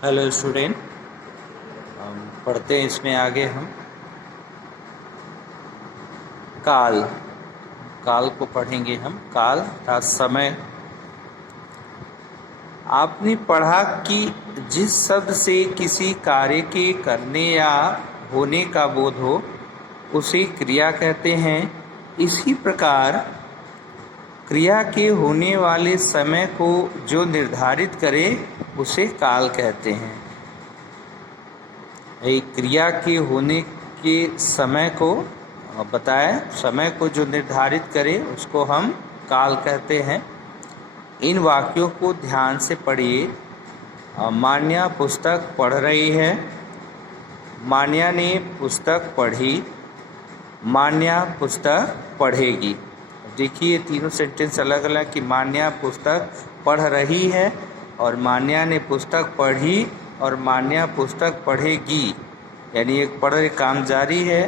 Hello student, पढ़ते हैं इसमें आगे हम काल काल को पढ़ेंगे। हम काल अर्थात समय। आपने पढ़ा कि जिस शब्द से किसी कार्य के करने या होने का बोध हो उसे क्रिया कहते हैं। इसी प्रकार क्रिया के होने वाले समय को जो निर्धारित करे उसे काल कहते हैं। एक क्रिया के होने के समय को बताए, समय को जो निर्धारित करे उसको हम काल कहते हैं। इन वाक्यों को ध्यान से पढ़िए। मान्या पुस्तक पढ़ रही है। मान्या ने पुस्तक पढ़ी। मान्या पुस्तक पढ़ेगी। देखिए तीनों सेंटेंस अलग अलग कि मान्या पुस्तक पढ़ रही है और मान्या ने पुस्तक पढ़ी और मान्या पुस्तक पढ़ेगी। यानी एक पढ़ काम जारी है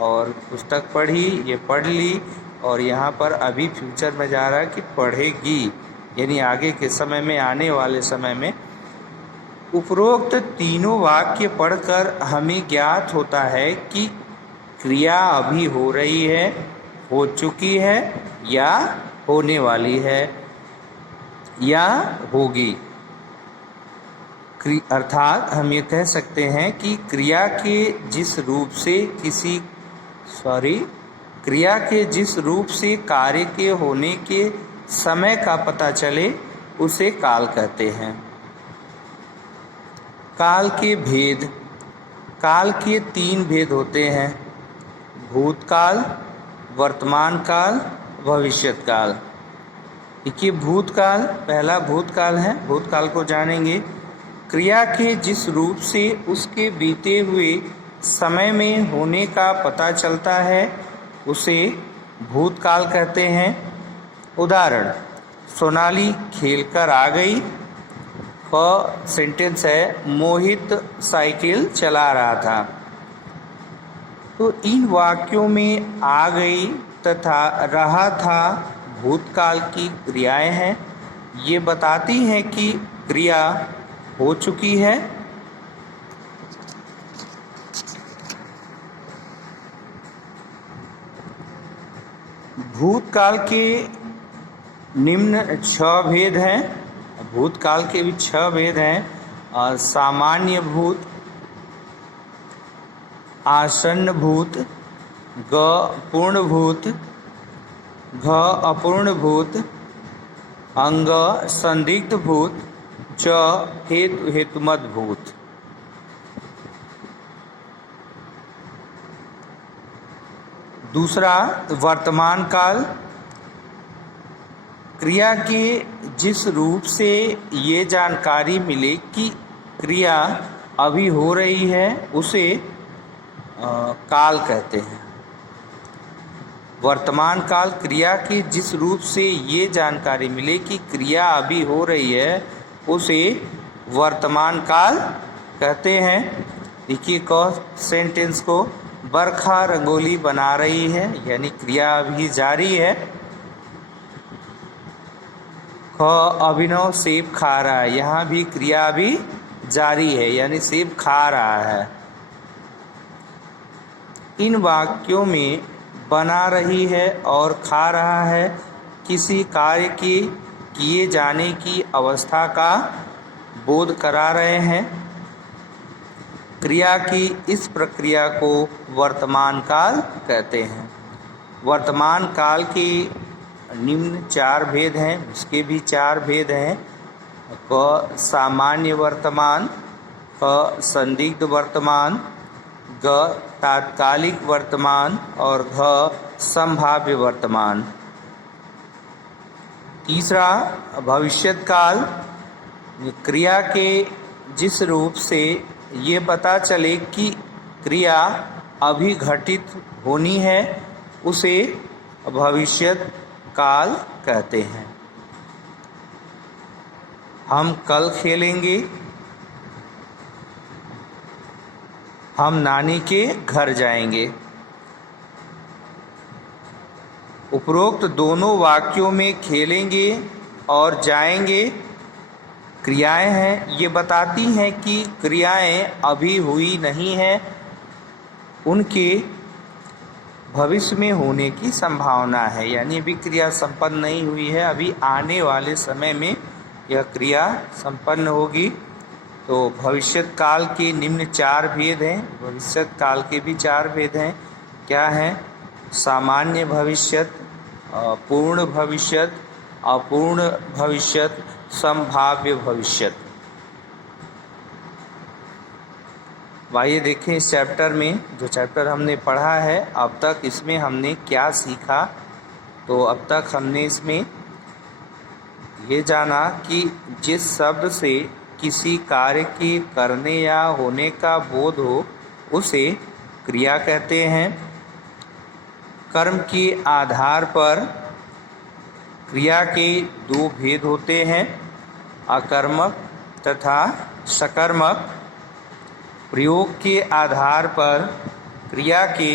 और पुस्तक पढ़ी, ये पढ़ ली, और यहाँ पर अभी फ्यूचर में जा रहा है कि पढ़ेगी, यानी आगे के समय में, आने वाले समय में। उपरोक्त तीनों वाक्य पढ़कर हमें ज्ञात होता है कि क्रिया अभी हो रही है, हो चुकी है या होने वाली है या होगी। अर्थात हम ये कह सकते हैं कि क्रिया के जिस रूप से कार्य के होने के समय का पता चले उसे काल कहते हैं। काल के भेद। काल के 3 भेद होते हैं: भूतकाल, वर्तमान काल, भविष्यत काल। देखिए भूतकाल, पहला भूतकाल है, भूतकाल को जानेंगे। क्रिया के जिस रूप से उसके बीते हुए समय में होने का पता चलता है उसे भूतकाल कहते हैं। उदाहरण: सोनाली खेलकर आ गई। क सेंटेंस है मोहित साइकिल चला रहा था। तो इन वाक्यों में आ गई तथा रहा था भूतकाल की क्रियाएं हैं। ये बताती हैं कि क्रिया हो चुकी है। भूतकाल के निम्न 6 भेद हैं। भूतकाल के भी 6 भेद हैं: और सामान्य भूत, आसन्न भूत, ग पूर्ण भूत, घ अपूर्ण भूत, अंग संदिग्ध भूत, च हेतुमत भूत। दूसरा वर्तमान काल। क्रिया के जिस रूप से ये जानकारी मिले कि क्रिया अभी हो रही है उसे काल कहते हैं। वर्तमान काल, क्रिया की जिस रूप से ये जानकारी मिले कि क्रिया अभी हो रही है उसे वर्तमान काल कहते हैं। देखिए क सेंटेंस को, बरखा रंगोली बना रही है, यानी क्रिया अभी जारी है। ख अभिनव सेब खा रहा है, यहाँ भी क्रिया अभी जारी है, यानी सेब खा रहा है। इन वाक्यों में बना रही है और खा रहा है किसी कार्य के किए जाने की अवस्था का बोध करा रहे हैं। क्रिया की इस प्रक्रिया को वर्तमान काल कहते हैं। वर्तमान काल के निम्न 4 भेद हैं, इसके भी 4 भेद हैं: क सामान्य वर्तमान, ख संदिग्ध वर्तमान, ग तात्कालिक वर्तमान और घ संभाव्य वर्तमान। तीसरा भविष्यत काल। क्रिया के जिस रूप से ये पता चले कि क्रिया अभी घटित होनी है उसे भविष्यत काल कहते हैं। हम कल खेलेंगे। हम नानी के घर जाएंगे। उपरोक्त दोनों वाक्यों में खेलेंगे और जाएंगे क्रियाएं हैं, ये बताती हैं कि क्रियाएं अभी हुई नहीं हैं, उनके भविष्य में होने की संभावना है। यानी अभी क्रिया संपन्न नहीं हुई है, अभी आने वाले समय में यह क्रिया संपन्न होगी। तो भविष्यत काल के निम्न 4 भेद हैं। भविष्यत काल के भी 4 भेद हैं। क्या हैं? सामान्य भविष्यत, पूर्ण भविष्यत, अपूर्ण भविष्यत, संभाव्य भविष्यत। आइए देखें इस चैप्टर में, जो चैप्टर हमने पढ़ा है अब तक, इसमें हमने क्या सीखा। तो अब तक हमने इसमें ये जाना कि जिस शब्द से किसी कार्य के करने या होने का बोध हो उसे क्रिया कहते हैं। कर्म के आधार पर क्रिया के 2 भेद होते हैं, अकर्मक तथा सकर्मक। प्रयोग के आधार पर क्रिया के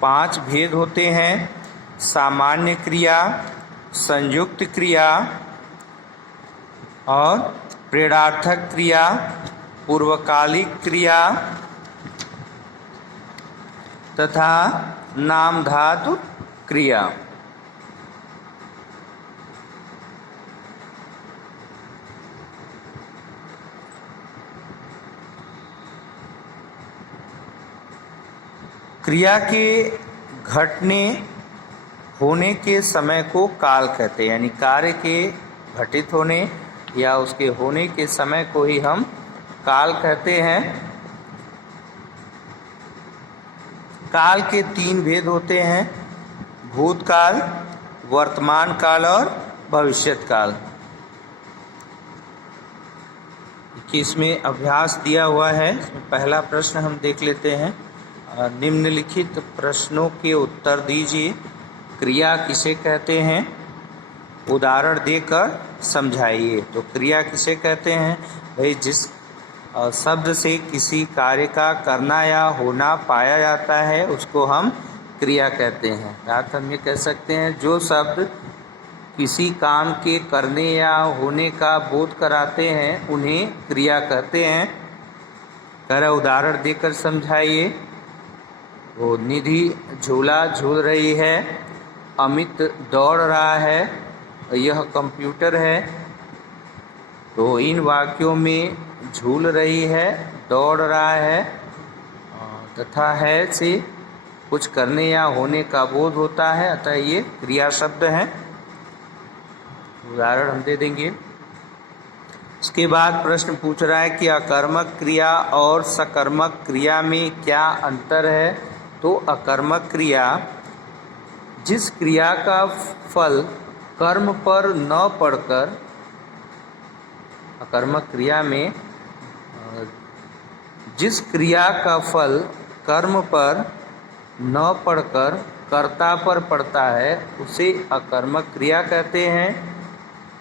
5 भेद होते हैं, सामान्य क्रिया, संयुक्त क्रिया और प्रेरणार्थक क्रिया, पूर्वकालिक क्रिया तथा नामधातु क्रिया। क्रिया के घटने होने के समय को काल कहते हैं। यानी कार्य के घटित होने या उसके होने के समय को ही हम काल कहते हैं। काल के 3 भेद होते हैं, भूतकाल, वर्तमान काल और भविष्यत काल। इसमें अभ्यास दिया हुआ है। इसमें पहला प्रश्न हम देख लेते हैं। निम्नलिखित प्रश्नों के उत्तर दीजिए। क्रिया किसे कहते हैं? उदाहरण देकर समझाइए। तो क्रिया किसे कहते हैं? भाई जिस शब्द से किसी कार्य का करना या होना पाया जाता है उसको हम क्रिया कहते हैं। अर्थात हम ये कह सकते हैं जो शब्द किसी काम के करने या होने का बोध कराते हैं उन्हें क्रिया कहते हैं। जरा उदाहरण देकर समझाइए। वो निधि झूला झूल रही है, अमित दौड़ रहा है, यह कंप्यूटर है। तो इन वाक्यों में झूल रही है, दौड़ रहा है तथा है से कुछ करने या होने का बोध होता है, अतः ये क्रिया शब्द हैं। उदाहरण हम दे देंगे। उसके बाद प्रश्न पूछ रहा है कि अकर्मक क्रिया और सकर्मक क्रिया में क्या अंतर है। तो अकर्मक क्रिया जिस क्रिया का फल कर्म पर न पड़कर, अकर्मक क्रिया में जिस क्रिया का फल कर्म पर न पड़कर कर्ता पर पड़ता है उसे अकर्मक क्रिया कहते हैं।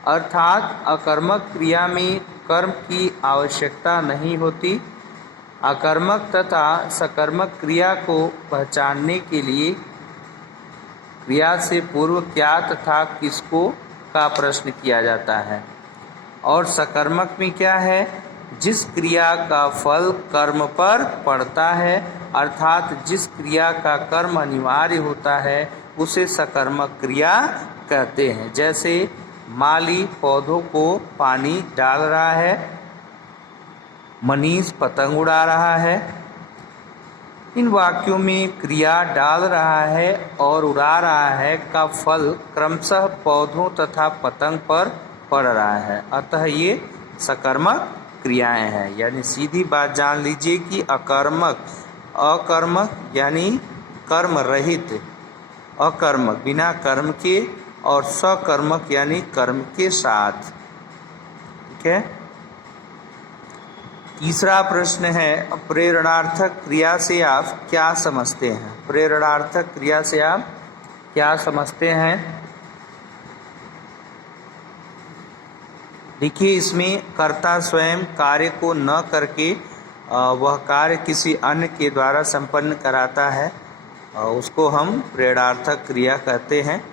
अर्थात अकर्मक क्रिया में कर्म की आवश्यकता नहीं होती। अकर्मक तथा सकर्मक क्रिया को पहचानने के लिए क्रिया से पूर्व क्या तथा किसको का प्रश्न किया जाता है। और सकर्मक में क्या है? जिस क्रिया का फल कर्म पर पड़ता है, अर्थात जिस क्रिया का कर्म अनिवार्य होता है उसे सकर्मक क्रिया कहते हैं। जैसे माली पौधों को पानी डाल रहा है, मनीष पतंग उड़ा रहा है। इन वाक्यों में क्रिया डाल रहा है और उड़ा रहा है का फल क्रमशः पौधों तथा पतंग पर पड़ रहा है, अतः ये सकर्मक क्रियाएं हैं। यानी सीधी बात जान लीजिए कि अकर्मक, अकर्मक यानी कर्म रहित, अकर्मक बिना कर्म के, और सकर्मक यानी कर्म के साथ। ठीक है। तीसरा प्रश्न है, प्रेरणार्थक क्रिया से आप क्या समझते हैं? प्रेरणार्थक क्रिया से आप क्या समझते हैं? देखिए, इसमें कर्ता स्वयं कार्य को न करके वह कार्य किसी अन्य के द्वारा संपन्न कराता है, उसको हम प्रेरणार्थक क्रिया कहते हैं।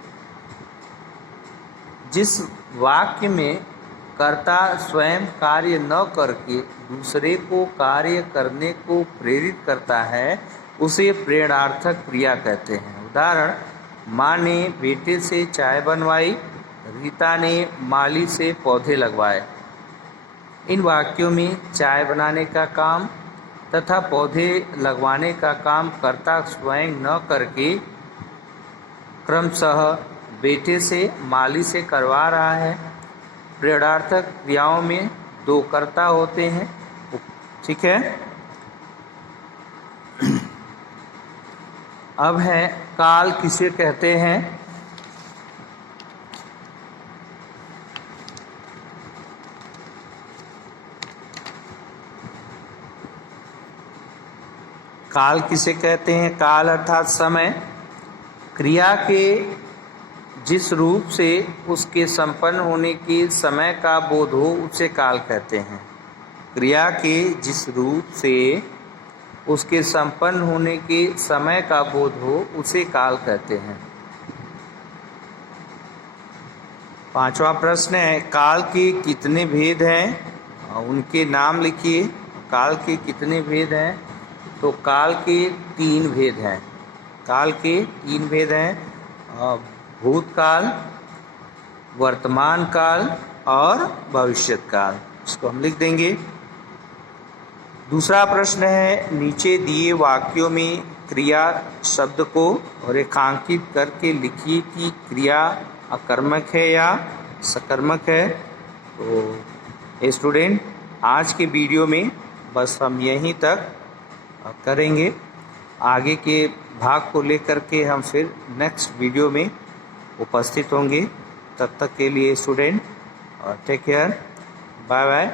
जिस वाक्य में कर्ता स्वयं कार्य न करके दूसरे को कार्य करने को प्रेरित करता है उसे प्रेरणार्थक क्रिया कहते हैं। उदाहरण, माँ ने बेटे से चाय बनवाई, रीता ने माली से पौधे लगवाए। इन वाक्यों में चाय बनाने का काम तथा पौधे लगवाने का काम कर्ता स्वयं न करके क्रमशः बेटे से माली से करवा रहा है। प्रेरणार्थक क्रियाओं में दो कर्ता होते हैं। ठीक है। अब है काल किसे कहते हैं। काल किसे कहते हैं? काल अर्थात समय। क्रिया के जिस रूप से उसके संपन्न होने के समय का बोध हो उसे काल कहते हैं। क्रिया के जिस रूप से उसके संपन्न होने के समय का बोध हो उसे काल कहते हैं। 5वां प्रश्न है, काल के कितने भेद हैं? उनके नाम लिखिए। काल के कितने भेद हैं? तो काल के 3 भेद हैं। काल के 3 भेद हैं, भूतकाल, वर्तमान काल और भविष्यत काल। इसको हम लिख देंगे। दूसरा प्रश्न है, नीचे दिए वाक्यों में क्रिया शब्द को रेखांकित करके लिखिए कि क्रिया अकर्मक है या सकर्मक है। तो स्टूडेंट, आज के वीडियो में बस हम यहीं तक करेंगे। आगे के भाग को लेकर के हम फिर नेक्स्ट वीडियो में उपस्थित होंगे। तब तक के लिए student take care, bye bye.